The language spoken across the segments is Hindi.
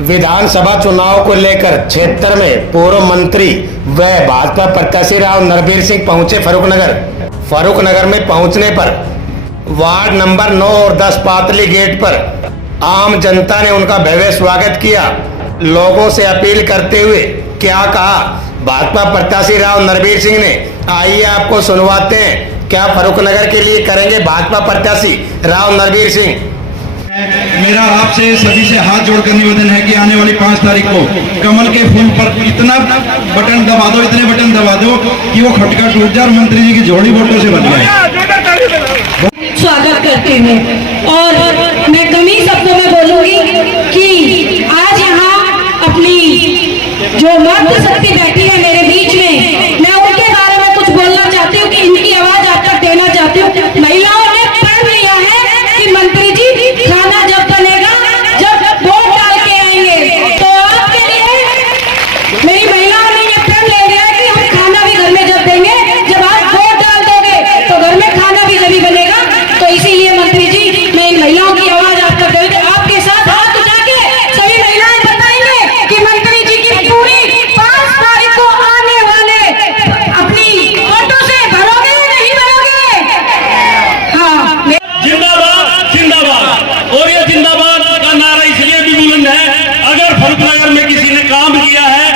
विधानसभा चुनाव को लेकर क्षेत्र में पूर्व मंत्री व भाजपा प्रत्याशी राव नरबीर सिंह पहुंचे फर्रुखनगर में पहुंचने पर वार्ड नंबर 9 और 10 पातली गेट पर आम जनता ने उनका भव्य स्वागत किया। लोगों से अपील करते हुए क्या कहा भाजपा प्रत्याशी राव नरबीर सिंह ने, आइए आपको सुनवाते हैं क्या फर्रुखनगर के लिए करेंगे भाजपा प्रत्याशी राव नरबीर सिंह। मेरा आपसे सभी से हाथ जोड़कर निवेदन है कि आने वाली 5 तारीख को कमल के फूल पर इतने बटन दबा दो कि वो खटका टूट जाए और मंत्री जी की जोड़ी वोटों से बन जाए। स्वागत करते हैं और मैं कम ही शब्दों में बोलूंगी कि आज यहाँ अपनी जो मर्द शक्ति बैठी है मेरे बीच में, मैं उनके बारे में कुछ बोलना चाहती हूँ कि इनकी आवाज आप तक देना चाहती हूँ। महिलाओं ने प्रण लिया है कि मंत्री जी खाना जब बनेगा, जब वोट डाल के आएंगे तो आपके लिए मेरी महिलाओं ने ये प्रण ले लिया है कि हम खाना भी घर में जब देंगे, जब आप वोट डाल दोगे तो घर में खाना भी जब बनेगा। तो इसीलिए मंत्री जी मैं इन महिलाओं की आवाज आप तक देंगे, आपके साथ हाथ उठा के सभी महिलाएं बताएंगे कि मंत्री जी की पूरी 5 तारीख को आने वाले अपनी वोटों से भरोगे या नहीं भरोगे। हाँ, जिंदाबाद जिंदाबाद। और ये जिंदाबाद का नारा इसलिए भी बुलंद है, अगर फर्रुखनगर में किसी ने काम किया है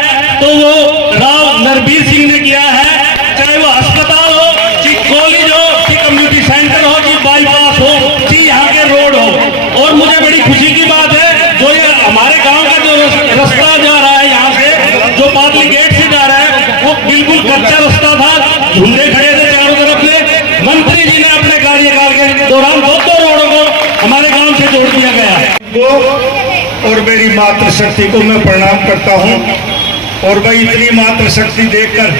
तो वो राव नरबीर सिंह ने किया है। चाहे वो अस्पताल हो, कि कॉलेज हो, कि कम्युनिटी सेंटर हो, कि बाईपास हो, कि यहाँ के रोड हो। और मुझे बड़ी खुशी की बात है जो ये हमारे गांव का जो रास्ता जा रहा है यहाँ से जो पातली गेट से जा रहा है वो बिल्कुल कच्चा रास्ता था, झुंडे खड़े थे चारों तरफ से। मंत्री जी ने अपने कार्यकाल के दौरान 2 रोडों को हमारे गांव से जोड़ दिया गया है। वो और मेरी मातृशक्ति को मैं प्रणाम करता हूं। और भाई इतनी मातृशक्ति देखकर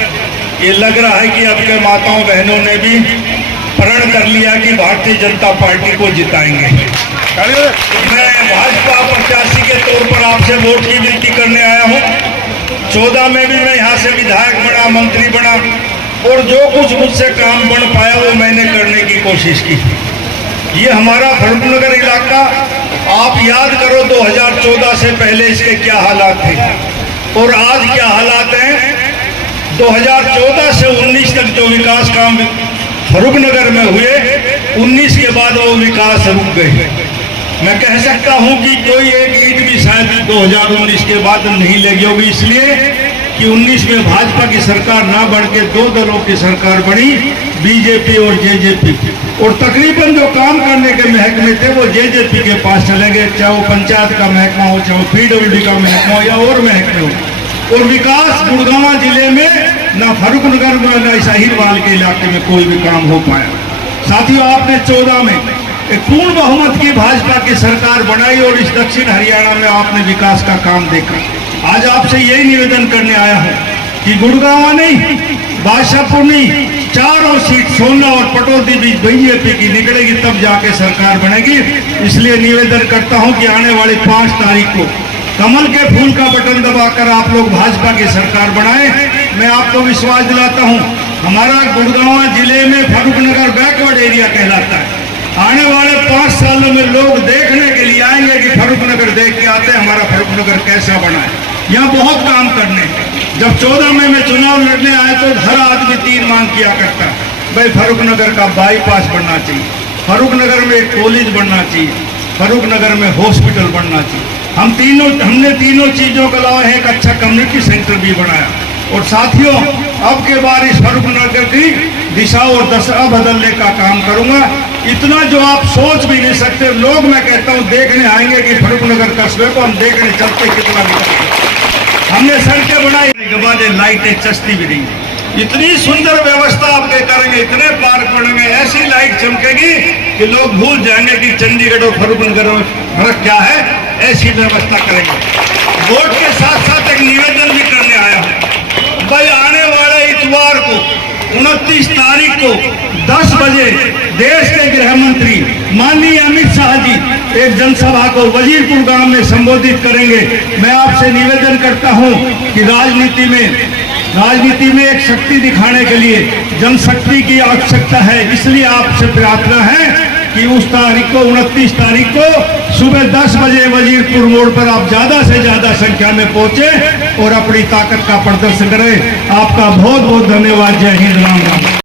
ये लग रहा है कि अब के माताओं बहनों ने भी प्रण कर लिया कि भारतीय जनता पार्टी को जिताएंगे। मैं भाजपा प्रत्याशी के तौर पर आपसे वोट की विनती करने आया हूं। 14 में भी मैं यहाँ से विधायक बना, मंत्री बना और जो कुछ मुझसे काम बन पाया वो मैंने करने की कोशिश की। ये हमारा फर्रुखनगर इलाका आप याद करो 2014 से पहले इसके क्या हालात थे और आज क्या हालात हैं। 2014 से 19 तक जो विकास काम फर्रुखनगर में हुए, 19 के बाद वो विकास रुक गए। मैं कह सकता हूं कि कोई एक ईंट भी शायद 2019 के बाद नहीं लगी होगी, इसलिए कि 19 में भाजपा की सरकार ना बढ़ के 2 दलों की सरकार बनी, बीजेपी और जेजेपी। और तकरीबन जो काम करने के महकमे थे वो जेजेपी के पास चले गए, चाहे वो पंचायत का महकमा हो, चाहे वो पीडब्ल्यूडी का महकमा हो या और महकमे हो। और विकास गुड़गांव जिले में ना फर्रुखनगर में ना साहिवाल के इलाके में कोई भी काम हो पाया। साथियों, आपने 14 में एक पूर्ण बहुमत की भाजपा की सरकार बनाई और इस दक्षिण हरियाणा में आपने विकास का काम देखा। आज आपसे यही निवेदन करने आया हूं कि गुड़गांव नहीं, बादशाहपुर नहीं, 4 सीट सोलना और पटौदी बीच बीजेपी की निकलेगी, तब जाके सरकार बनेगी। इसलिए निवेदन करता हूं कि आने वाली 5 तारीख को कमल के फूल का बटन दबाकर आप लोग भाजपा की सरकार बनाएं। मैं आपको विश्वास दिलाता हूं, हमारा गुड़गांव जिले में फर्रुखनगर बैकवर्ड एरिया कहलाता है। आने वाले 5 सालों में लोग देखने के लिए आएंगे कि फर्रुखनगर देख के आते हैं हमारा फर्रुखनगर कैसा बना है। यहाँ बहुत काम करने। जब 14 में मैं चुनाव लड़ने आया तो हर आदमी 3 मांग किया करता है, भाई फर्रुखनगर का बाईपास बनना चाहिए, फर्रुखनगर में एक कॉलेज बनना चाहिए, फर्रुखनगर में हॉस्पिटल बनना चाहिए। हमने तीनों चीजों के अलावा एक अच्छा कम्युनिटी सेंटर भी बनाया। और साथियों, अब के बार इस फर्रुखनगर की दिशा और दशा बदलने का काम करूंगा। इतना जो आप सोच भी नहीं सकते, लोग मैं कहता हूं देखने आएंगे कि फर्रुखनगर कस्बे को हम देखने चलते कितना विकास। हमने सड़कें बनाई के बाद लाइटें चस्ती भी दी, इतनी सुंदर व्यवस्था आपके करेंगे, इतने पार्क बनेंगे, ऐसी लाइट चमकेगी कि लोग भूल जाएंगे कि चंडीगढ़ और फर्रुखनगर में फर्क क्या है। ऐसी व्यवस्था करेंगे। वोट के साथ साथ एक निवेदन भी करने आया हूं, भाई आने वाले इतवार को 29 तारीख को 10 बजे देश के गृह मंत्री माननीय अमित शाह जी एक जनसभा को वजीरपुर गांव में संबोधित करेंगे। मैं आपसे निवेदन करता हूं कि राजनीति में एक शक्ति दिखाने के लिए जनशक्ति की आवश्यकता है। इसलिए आपसे प्रार्थना है कि उस तारीख को 29 तारीख को सुबह 10 बजे वजीरपुर मोड़ पर आप ज्यादा से ज्यादा संख्या में पहुंचे और अपनी ताकत का प्रदर्शन करें। आपका बहुत बहुत धन्यवाद। जय हिंद, राम राम।